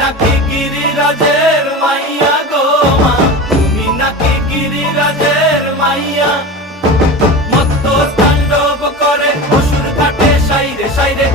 নাকি গিরিরাজের মাইয়া গো মা, তুমি নাকি গিরিরাজের মাইয়া। মত্ত তাণ্ডব করে অসুর ঘাটে সাইরে সাইরে